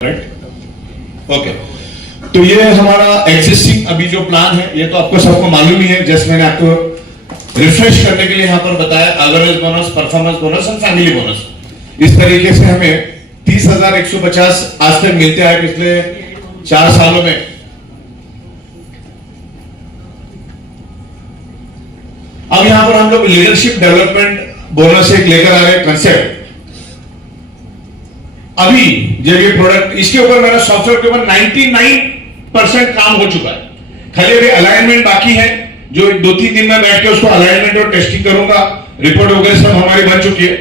Right okay. तो ये हमारा एग्जिस्टिंग अभी जो प्लान है ये तो आपको सबको मालूम ही है। जस्ट मैंने आपको रिफ्रेश करने के लिए यहां पर बताया एवरेज बोनस, परफॉर्मेंस बोनस और फैमिली बोनस। इस तरीके से हमें 30,150 आज तक मिलते आए पिछले 4 सालों में। अब यहां पर हम लोग लीडरशिप डेवलपमेंट बोनस एक लेकर आ रहे हैं कंसेप्ट। अभी जब ये प्रोडक्ट इसके ऊपर मेरा सॉफ्टवेयर के ऊपर 99% काम हो चुका है। खाली अभी अलाइनमेंट बाकी है, जो 2-3 दिन में बैठ के उसको अलाइनमेंट और टेस्टिंग करूंगा। रिपोर्ट वगैरह सब हमारी बन चुकी है।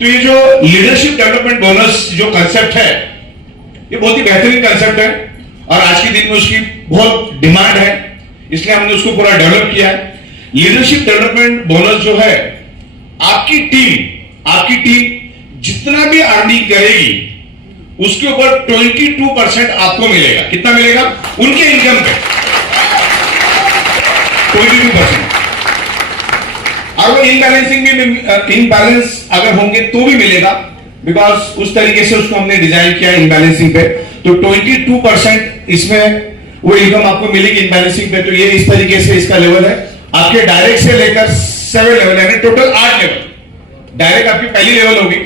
तो ये जो लीडरशिप डेवलपमेंट बोनस जो कंसेप्ट है ये बहुत ही बेहतरीन कंसेप्ट है और आज के दिन में उसकी बहुत डिमांड है, इसलिए हमने उसको पूरा डेवलप किया है। लीडरशिप डेवलपमेंट बोनस जो है आपकी टीम जितना भी अर्निंग करेगी उसके ऊपर 22% आपको मिलेगा। कितना मिलेगा? उनके इनकम पे 22%। और वो इनबैलेंस अगर होंगे तो भी मिलेगा, बिकॉज उस तरीके से उसको हमने डिजाइन किया इनबैलेंसिंग पे। तो 22% इसमें वो इनकम आपको मिलेगी इनबैलेंसिंग पे। तो ये इस तरीके से इसका लेवल है। आपके डायरेक्ट से लेकर 7 लेवल यानी टोटल 8 लेवल। डायरेक्ट आपकी पहली लेवल होगी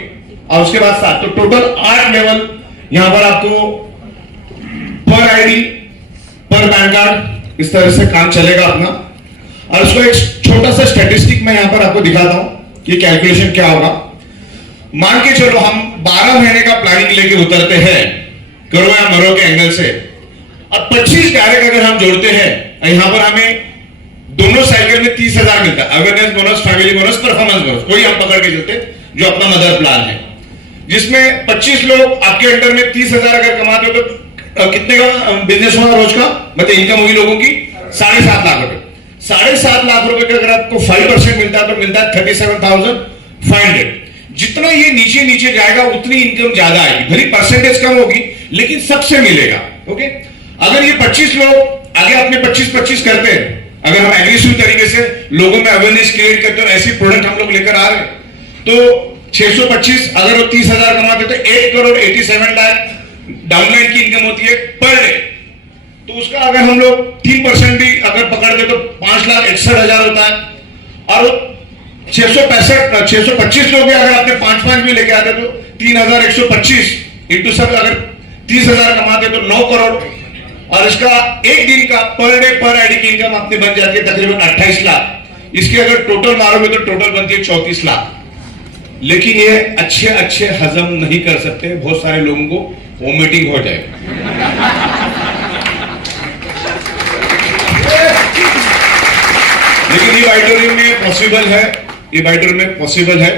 और उसके बाद 7, तो टोटल 8 लेवल यहां पर आपको पर आईडी, पर पैन कार्ड इस तरह से काम चलेगा अपना। और उसको एक छोटा सा स्टैटिस्टिक मैं यहां पर आपको दिखाता हूं कि कैलकुलेशन क्या होगा। मान के चलो हम 12 महीने का प्लानिंग लेके उतरते हैं करो या मरो के एंगल से, और 25 डायरेक्ट अगर हम जोड़ते हैं यहां पर हमें दोनों साइकिल में 30,000 मिलता है। Awareness bonus, family bonus, performance bonus, कोई हम पकड़ के चलते जो अपना मदर प्लान है, जिसमें 25 लोग आपके अंडर में 30,000 अगर कमाते हो तो कितने का बिजनेस होगा रोज का, मतलब इनकम होगी लोगों की 7.5 लाख रुपए। 7.5 लाख रुपए का अगर आपको 5% मिलता है तो मिलता है 37,500। जितना ये नीचे नीचे जाएगा उतनी इनकम ज्यादा आएगी, भली परसेंटेज कम होगी लेकिन सबसे मिलेगा। ओके, अगर ये 25 लोग आगे अपने 25-25 करते हैं, अगर हम एग्रेसिव तरीके से लोगों में अवेयरनेस क्रिएट करते हैं, ऐसी प्रोडक्ट हम लोग लेकर आ रहे हैं, तो 625 अगर वो 30,000 कमाते तो 8,87 लाख डाउनलाइन की इनकम होती है पर डे। तो उसका अगर हम लोग 3% भी अगर पकड़ दे तो 5,61,000 होता है। और 625 लोग भी अगर आपने 5-5 भी लेके आते तो 3,125 इंटू सब अगर 30,000 कमाते तो 9 करोड़। और इसका एक दिन का पर डे पर आईडी की इनकम आपने बन जाती है तकरीबन 28 लाख। इसकी अगर टोटल मारोगे तो टोटल बनती है 34 लाख। लेकिन ये अच्छे हजम नहीं कर सकते, बहुत सारे लोगों को वोमिटिंग हो जाएगी। लेकिन ये बाइटोरियम में पॉसिबल है, ये बाइटोरियम में पॉसिबल है।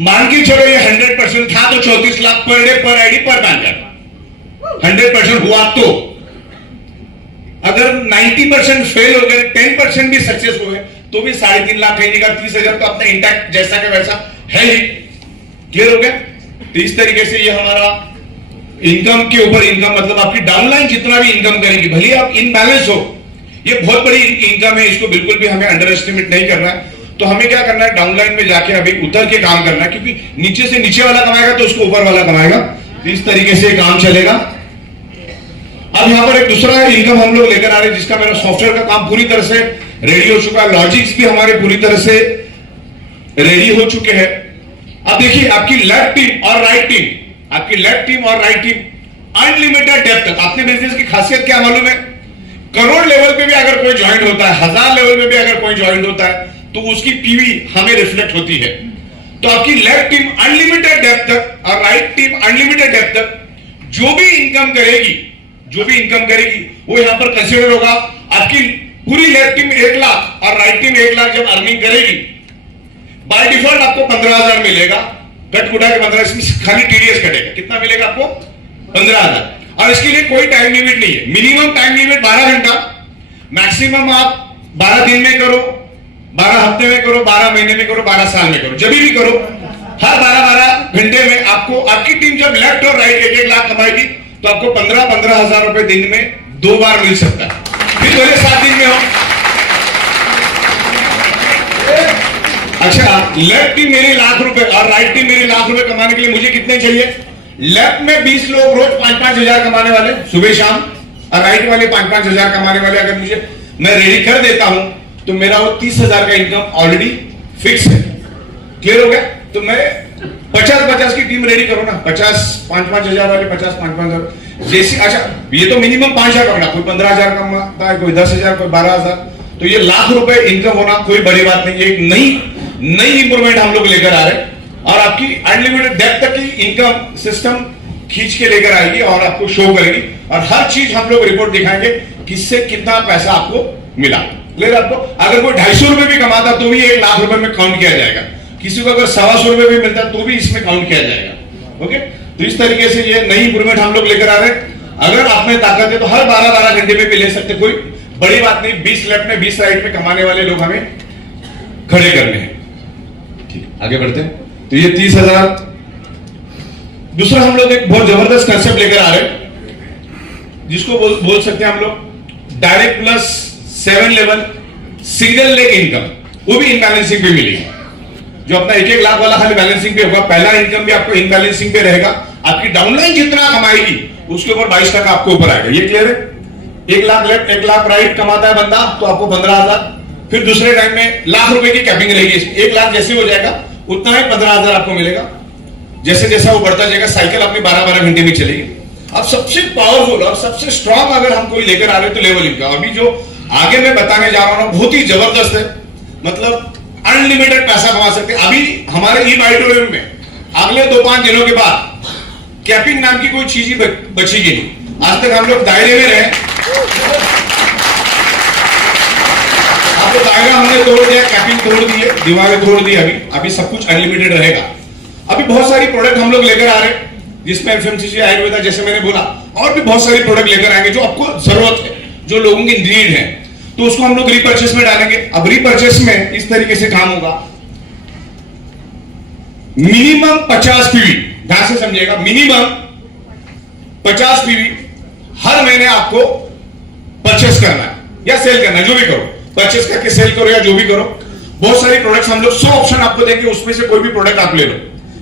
मान के चलो ये 100% था तो 34 लाख पर डे पर आईडी पर पैन कार्ड 100% हुआ। तो अगर 90% फेल हो गए, 10% भी सक्सेस हो गए तो भी 3.5 लाख है का 30,000 तो अपना इंटैक्ट जैसा का वैसा है ही। क्लियर हो गया? तो इस तरीके से ये हमारा इनकम के ऊपर इनकम, मतलब आपकी डाउनलाइन जितना भी इनकम करेगी, भले आप इनबैलेंस हो, ये बहुत बड़ी इनकम है, इसको बिल्कुल भी हमें अंडर एस्टिमेट नहीं करना है। तो हमें क्या करना है, डाउनलाइन में जाके अभी उतर के काम करना है, क्योंकि नीचे से नीचे वाला कमाएगा तो उसको ऊपर वाला कमाएगा। इस तरीके से काम चलेगा। अब यहां पर एक दूसरा इनकम हम लोग लेकर आ रहे हैं जिसका मेरा सॉफ्टवेयर का काम पूरी तरह से रेडी हो चुका है। लॉजिक्स भी हमारे पूरी तरह से रेडी हो चुके हैं। अब देखिए आपकी लेफ्ट टीम और राइट टीम अनलिमिटेड डेप्थ तक। आपने बिजनेस की खासियत क्या मालूम है? करोड़ लेवल पे भी अगर कोई ज्वाइन होता है, 1000 लेवल पे भी अगर कोई ज्वाइन होता है तो उसकी पीवी हमें रिफ्लेक्ट होती है। तो आपकी लेफ्ट टीम अनलिमिटेड डेप्थ तक और राइट टीम अनलिमिटेड डेप्थ तक जो भी इनकम करेगी वो यहां पर कंसिडर होगा। आपकी पूरी लेफ्ट टीम 1 लाख और राइट टीम 1 लाख जब अर्निंग करेगी, बाय डिफॉल्ट आपको 15,000 मिलेगा। कट कुटा के 15, इसमें खाली टीडीएस कटेगा। कितना मिलेगा आपको? 15,000। और इसके लिए कोई टाइम लिमिट नहीं है। मिनिमम टाइम लिमिट 12 घंटा, मैक्सिमम आप 12 दिन में करो, 12 हफ्ते में करो, 12 महीने में करो, 12 साल में करो, जब भी करो, हर 12 घंटे में आपको आपकी टीम जब लेफ्ट और राइट 1-1 लाख कमाएगी तो आपको 15,000 रुपए दिन में 2 बार मिल सकता है। फिर पहले 7 दिन में हो। अच्छा, लेफ्ट टीम मेरी ₹1,00,000 और राइट टीम मेरी ₹1,00,000 कमाने के लिए मुझे कितने चाहिए? लेफ्ट में 20 लोग रोज 5-5 हजार कमाने वाले सुबह शाम, और राइट वाले 5-5 हजार कमाने वाले, अगर मुझे मैं रेडी कर देता हूं तो मेरा वो 30,000 का इनकम ऑलरेडी फिक्स है। क्लियर हो गया? तो मैं 50-50 की टीम रेडी करो ना, 50 5-5 हजार वाले, 50 5-5 हजार जैसी। अच्छा, ये तो मिनिमम 5 हजार पकड़ा, कोई 15,000 कमाता है, कोई 10,000, कोई 12,000, तो ये लाख रुपए इनकम होना कोई बड़ी बात नहीं। एक नई इंप्रूवमेंट हम लोग लेकर आ रहे हैं, और आपकी अनलिमिटेड डेप्थ तक की इनकम सिस्टम खींच के लेकर आएगी और आपको शो करेगी, और हर चीज हम लोग रिपोर्ट दिखाएंगे किससे कितना पैसा आपको मिला। क्लियर? आपको अगर कोई 250 रुपए भी कमाता तो भी 1 लाख रुपए में काउंट किया जाएगा, किसी को अगर 125 रुपए भी मिलता तो भी इसमें काउंट किया जाएगा। ओके, तो इस तरीके से ये नई इंप्रूवमेंट हम लोग लेकर आ रहे हैं। अगर आप में ताकत है तो हर 12-12 घंटे में भी ले सकते, कोई बड़ी बात नहीं। 20 लेफ्ट में 20 राइट में कमाने वाले लोग हमें खड़े करने हैं। ठीक, आगे बढ़ते हैं। तो ये 30,000। दूसरा हम लोग एक बहुत जबरदस्त कंसेप्ट लेकर आ रहे हैं, जिसको बोल सकते हैं हम लोग direct plus 7 level single leg income, वो भी इनबैलेंसिंग पे मिलेगी। जो अपना 1-1 लाख वाला खाली बैलेंसिंग पे होगा, पहला इनकम भी आपको इनबैलेंसिंग पे रहेगा। आपकी डाउनलाइन जितना कमाएगी उसके ऊपर 22% आपको ऊपर आएगा। ये क्लियर है? 1 लाख लेफ्ट 1 लाख राइट कमाता है बंदा तो आपको 15,000, फिर दूसरे टाइम में लाख रुपए की कैपिंग रहेगी। 1 लाख जैसे हो जाएगा उतना ही 15,000 आपको मिलेगा। जैसे जैसा वो बढ़ता जाएगा, साइकिल अपनी 12-12 घंटे में चलेगी। अब सबसे पावरफुल और सबसे स्ट्रॉन्ग अगर हम कोई लेकर आ रहे हैं तो लेवल इनकम। अभी जो आगे मैं बताने जा रहा हूं बहुत ही जबरदस्त है, मतलब अनलिमिटेड पैसा कमा सकते हैं। अभी हमारे ई ऑडिटोरियम में अगले 2-5 दिनों के बाद कैपिंग नाम की कोई चीज ही बचेगी नहीं। आज तक हम लोग दायरे में रहे, आपको दायरा हमने तोड़ दिया, कैपिंग तोड़ दी है, दीवारें तोड़ दी। अभी सब कुछ अनलिमिटेड रहेगा। अभी बहुत सारी प्रोडक्ट हम लोग लेकर आ रहे हैं, जिसमें एफएमसीजी, आयुर्वेदा, जैसे मैंने बोला, और भी बहुत सारी प्रोडक्ट लेकर आएंगे जो आपको जरूरत है, जो लोगों की नीड है, तो उसको हम लोग रीपर्चेस में डालेंगे। अब रीपर्चेस में इस तरीके से काम होगा, मिनिमम 50 पीवी, ध्यान से समझिएगा, मिनिमम 50 पीवी हर महीने आपको परचेस करना है या सेल करना है, जो भी करो, परचेस करके सेल करो या जो भी करो। बहुत सारी प्रोडक्ट्स हम लोग 100 ऑप्शन आपको देंगे, उसमें से कोई भी प्रोडक्ट आप ले लो।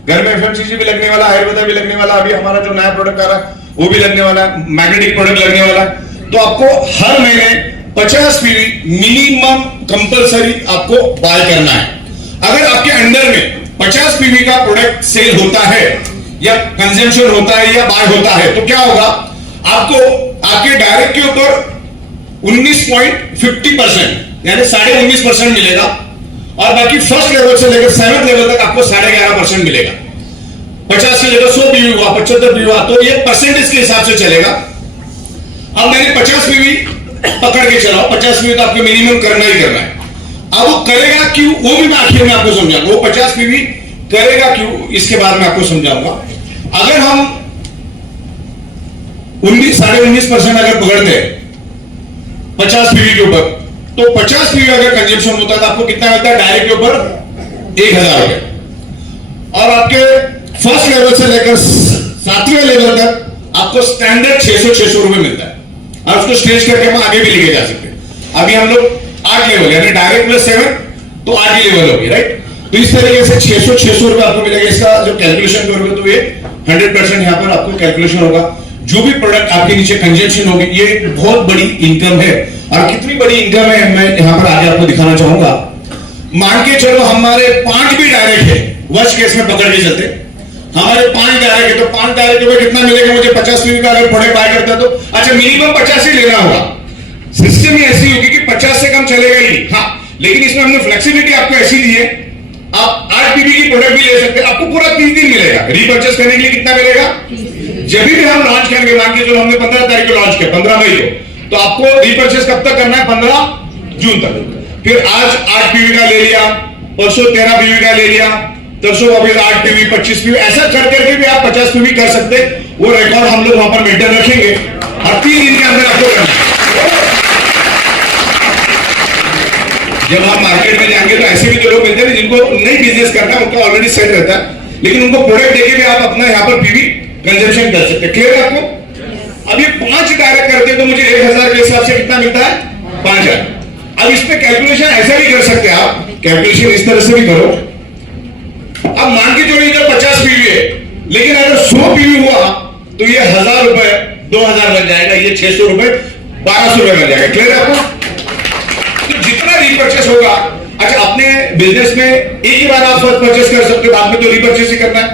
घर में एफएमसीजी भी लगने वाला, आयुर्वेदा भी लगने वाला, अभी हमारा जो नया प्रोडक्ट आ रहा है वो भी लगने वाला है, मैग्नेटिक प्रोडक्ट लगने वाला है। तो आपको हर महीने 50 पीवी मिनिमम कंपलसरी आपको बाय करना है। अगर आपके अंडर में 50 पीवी का प्रोडक्ट सेल होता है या कंजम्पशन होता है या बाय होता है तो क्या होगा, आपको आपके डायरेक्ट के ऊपर 19.50% यानी 19.5% मिलेगा, और बाकी फर्स्ट लेवल से लेकर 7th लेवल तक आपको 11.5% मिलेगा। 50 से लेकर 100 पीवी हुआ, 75 पीवी हुआ, तो ये परसेंटेज के हिसाब से चलेगा। अब मैंने 50 पीवी पकड़ के चलाओ, 50 पीवी तो आपको मिनिमम करना ही करना है। अब वो करेगा क्यों, वो भी मैं आखिर में आपको समझाऊंगा। वो 50 पीवी करेगा क्यों, इसके बाद में आपको समझाऊंगा। अगर हम 19.5% अगर पकड़ते हैं 50 पीवी के ऊपर, तो 50 पीवी अगर कंजम्पशन होता है तो आपको कितना मिलता है डायरेक्ट के ऊपर 1,000 रुपए, और आपके फर्स्ट लेवल से लेकर 7वें लेवल तक आपको स्टैंडर्ड 600 रुपए मिलता है, और उसको स्ट्रेच करके हम आगे भी लेके जा सकते हैं। अभी हम लोग 8 लेवल यानी डायरेक्ट प्लस 7 तो 8 ही लेवल होगी, राइट। तो इस तरीके से 600 रुपए आपको मिलेगा। इसका जो कैलकुलेशन करोगे तो ये 100% यहाँ पर आपको कैलकुलेशन होगा। जो भी प्रोडक्ट आपके नीचे कंजम्पशन होगी, ये एक बहुत बड़ी इनकम है। और कितनी बड़ी इनकम है मैं यहाँ पर आगे आपको दिखाना चाहूंगा। मान के चलो हमारे 5 भी डायरेक्ट है, वर्स्ट केस में पकड़ के चलते, हमारे 5 डायरेक्ट है, तो 5 डायरेक्ट में कितना मिलेगा मुझे 50 पीवी का अगर प्रोडक्ट बाय करता तो अच्छा मिनिमम 50 ही लेना होगा। सिस्टम ही ऐसी होगी कि 50 से कम चलेगा ही नहीं। हाँ, लेकिन इसमें हमने फ्लेक्सिबिलिटी आपको ऐसी दी है, आप 8 पीवी की प्रोडक्ट भी ले सकते हैं, आपको पूरा 30 दिन मिलेगा। रीपर्चेस करने के लिए कितना मिलेगा, जब भी हम लॉन्च करेंगे, मान के चलो हमने 15 तारीख को लॉन्च किया, 15 मई को, तो आपको रीपर्चेस कब तक करना है, 15 जून तक। फिर आज 8 पीवी का ले लिया, परसों 13 पीवी का ले लिया, तरसों वापिस 8 पीवी, 25 पीवी, ऐसा कर करके भी आप 50 पीवी कर सकते। वो रिकॉर्ड हम लोग वहां पर मेंटेन रखेंगे और 3 दिन के अंदर आपको करना है। जब आप मार्केट में जाएंगे तो ऐसे भी तो लोग मिलते हैं जिनको नहीं बिजनेस करना है, उनका ऑलरेडी सेट रहता है, लेकिन उनको प्रोडक्ट देके भी आप अपना यहाँ पर पीवी कंजम्पशन कर सकते हैं। क्लियर है आपको? अब ये 5 डायरेक्ट करते हैं तो मुझे 1,000 के हिसाब से कितना मिलता है, 5,000। अब इसमें कैलकुलेशन ऐसा भी कर सकते हैं आप, कैलकुलेशन इस तरह से भी करो। अब मान के चलो इधर 50 पीवी है, लेकिन अगर 100 पीवी हुआ तो ये 1000 रुपए 2000 बन जाएगा, ये 600 रुपए 1200 रुपए बन जाएगा। क्लियर है आपको? तो जितना रीपर्चेस होगा, अच्छा अपने बिजनेस में एक ही बार आप फर्स्ट परचेस कर सकते हो, बाद में तो रीपर्चेस ही करना है।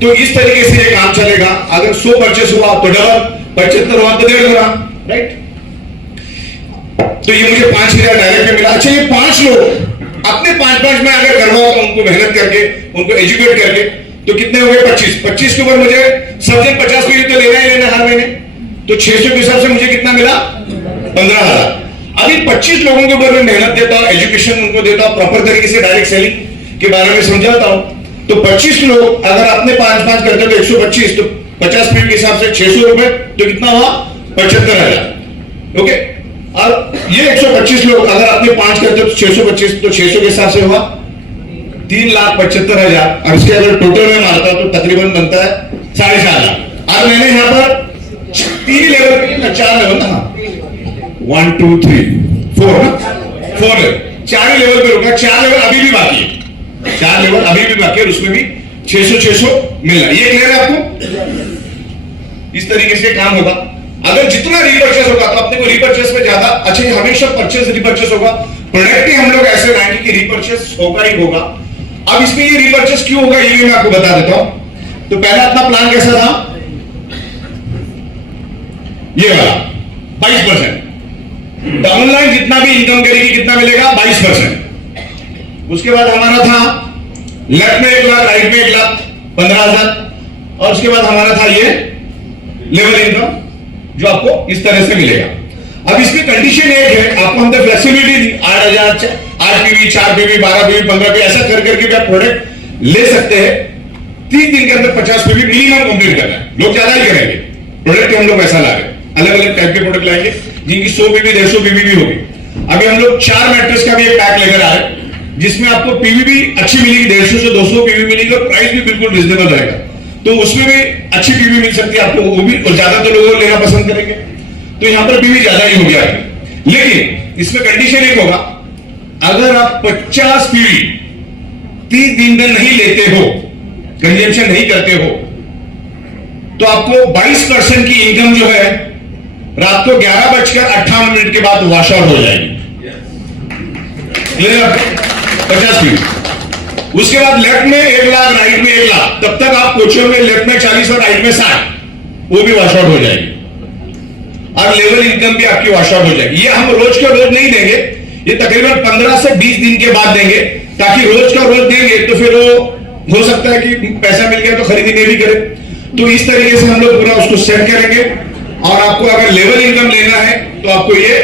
तो इस तरीके से ये काम चलेगा। अगर 100 परचेस हुआ तो डबल, 75 हुआ तो 1.5 ग्राम, राइट? तो ये मुझे 5000 डायरेक्ट में मिला। अच्छा ये 5 लोग अपने 5-5 में अगर करवाओ तो उनको मेहनत करके, उनको एजुकेट करके, तो कितने हो गए? 25 के ऊपर मुझे सब दिन 50 पीवी तो लेना ही लेना हर महीने। तो 600 के हिसाब से मुझे कितना मिला? 15,000। अभी 25 लोगों के ऊपर मैं मेहनत देता हूं, एजुकेशन उनको देता हूं, प्रॉपर तरीके से डायरेक्ट सेलिंग के बारे में समझाता हूं। तो 25 लोग अगर अपने 5-5 करते तो 125, तो 50 पीवी के हिसाब से 600 रुपए, तो कितना हुआ? 75,000। ओके, और ये 125 लोग अगर अपने 5 करते तो 625, तो 600 के हिसाब से हुआ 3,75,000। और इसके अगर टोटल में मारता तो तकरीबन बनता है 4,500,000। अब मैंने यहां पर 3 लेवल पे, 4 लेवल ना, 1 2 3 4 ना, 4 4 लेवल पे रुका। 4 लेवल अभी भी बाकी है, 4 लेवल अभी भी बाकी है, उसमें भी 600 मिलना। ये क्लियर है आपको? इस तरीके से काम होगा। अगर जितना रीपर्चेस होगा तो अपने को रीपर्चेस में ज्यादा, अच्छा ये हमेशा परचेस रीपर्चेस होगा। प्रोडक्ट ही हम लोग ऐसे लाएंगे कि रीपर्चेस होगा ही होगा। अब इसमें ये रीपर्चेस क्यों होगा ये भी मैं आपको बता देता हूं। तो पहला अपना प्लान कैसा था? ये वाला 22%। डाउनलाइन जितना भी इनकम करेगी कितना मिलेगा? 22%। उसके बाद हमारा था लेफ्ट में 1 लाख, राइट में 1,15,000, और उसके बाद हमारा था ये लेवल इनकम जो आपको इस तरह से मिलेगा। अब इसकी कंडीशन एक है, आपको हमने फ्लेक्सिबिलिटी दी, 8,000, 8 पीवी, 4 पीवी, 12 पीवी, 15 पीवी, ऐसा कर करके आप प्रोडक्ट ले सकते हैं। 3 दिन के अंदर 50 पीवी मिनिमम कंप्लीट करना है। लोग ज्यादा ही करेंगे, प्रोडक्ट हम लोग ऐसा ला रहे हैं, अलग अलग टाइप के प्रोडक्ट लाएंगे जिनकी 100 पीवी 150 पीवी भी होगी। अभी हम लोग 4 मैट्रेस का भी एक पैक लेकर आ रहे हैं जिसमें आपको पीवी भी अच्छी मिलेगी, 150 से 200 पीवी मिलेगी, और प्राइस भी बिल्कुल रिजनेबल रहेगा। तो उसमें भी अच्छी पीवी मिल सकती है आपको, वो भी, और ज्यादा तो लोग लेना पसंद करेंगे, तो यहां पर पीवी ज्यादा ही होगी आपकी। लेकिन इसमें कंडीशन एक होगा, अगर आप 50 पीवी 30 दिन में नहीं लेते हो, कंजम्पशन नहीं करते हो, तो आपको 22% की इनकम जो है रात को 11:58 के बाद वॉश आउट हो जाएगी। 50 पीवी। उसके बाद लेफ्ट में 1 लाख, राइट में 1 लाख, तब तक आप कोचों में लेफ्ट में 40 और राइट में 60, वो भी वॉश आउट हो जाएगी। और लेवल इनकम भी आपकी वॉश आउट हो जाएगी। ये हम रोज का रोज नहीं देंगे, ये तकरीबन 15 से 20 दिन के बाद देंगे, ताकि रोज का रोज देंगे तो फिर वो हो सकता है कि पैसा मिल गया तो खरीदी नहीं भी करे। तो इस तरीके से हम लोग पूरा उसको सेट करेंगे। और आपको अगर लेवल इनकम लेना है तो आपको ये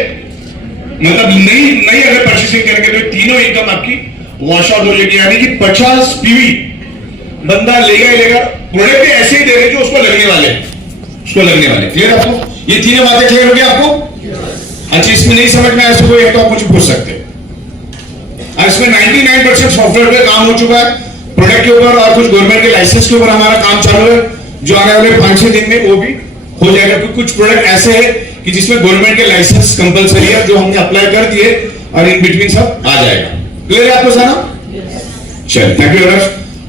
मतलब नहीं अगर परचेसिंग करेंगे तो तीनों इनकम आपकी वॉश आउट हो जाएगी। यानी कि 50 पीवी बंदा लेगा ही लेगा, प्रोडक्ट भी ऐसे ही देंगे जो उसको लगने वाले, उसको लगने वाले। क्लियर आपको? ये तीनों बातें क्लियर हो गई आपको? अच्छा, इसमें नहीं समझ में आया कोई है तो आप मुझे पूछ सकते हैं। और इसमें 99% सॉफ्टवेयर पे काम हो चुका है, प्रोडक्ट के ऊपर और कुछ गवर्नमेंट के लाइसेंस के ऊपर हमारा काम चालू है, जो आने वाले 5-6 दिन में वो भी हो जाएगा। क्योंकि कुछ प्रोडक्ट ऐसे हैं कि जिसमें गवर्नमेंट के लाइसेंस कंपलसरी है, जो हमने अप्लाई कर दिए, और इन बिटवीन सब आ जाएगा। क्लियर है आपको सारा? चलिए, थैंक यू वेरी मच।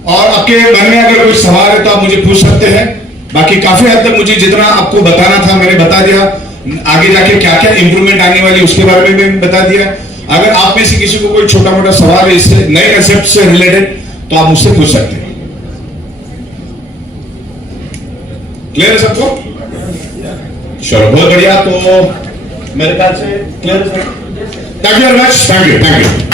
और आपके मन में अगर कोई सवाल है तो आप मुझे पूछ सकते हैं। बाकी काफी हद तक मुझे जितना आपको बताना था मैंने बता दिया। आगे जाके क्या क्या इंप्रूवमेंट आने वाली उसके बारे में भी बता दिया। अगर आप में से किसी को कोई छोटा मोटा सवाल है इससे नए कंसेप्ट से रिलेटेड तो आप मुझसे पूछ सकते हैं। क्लियर है सबको? चलो, बहुत बढ़िया। तो मेरे ख्याल से क्लियर है। Thank you very much. Thank you.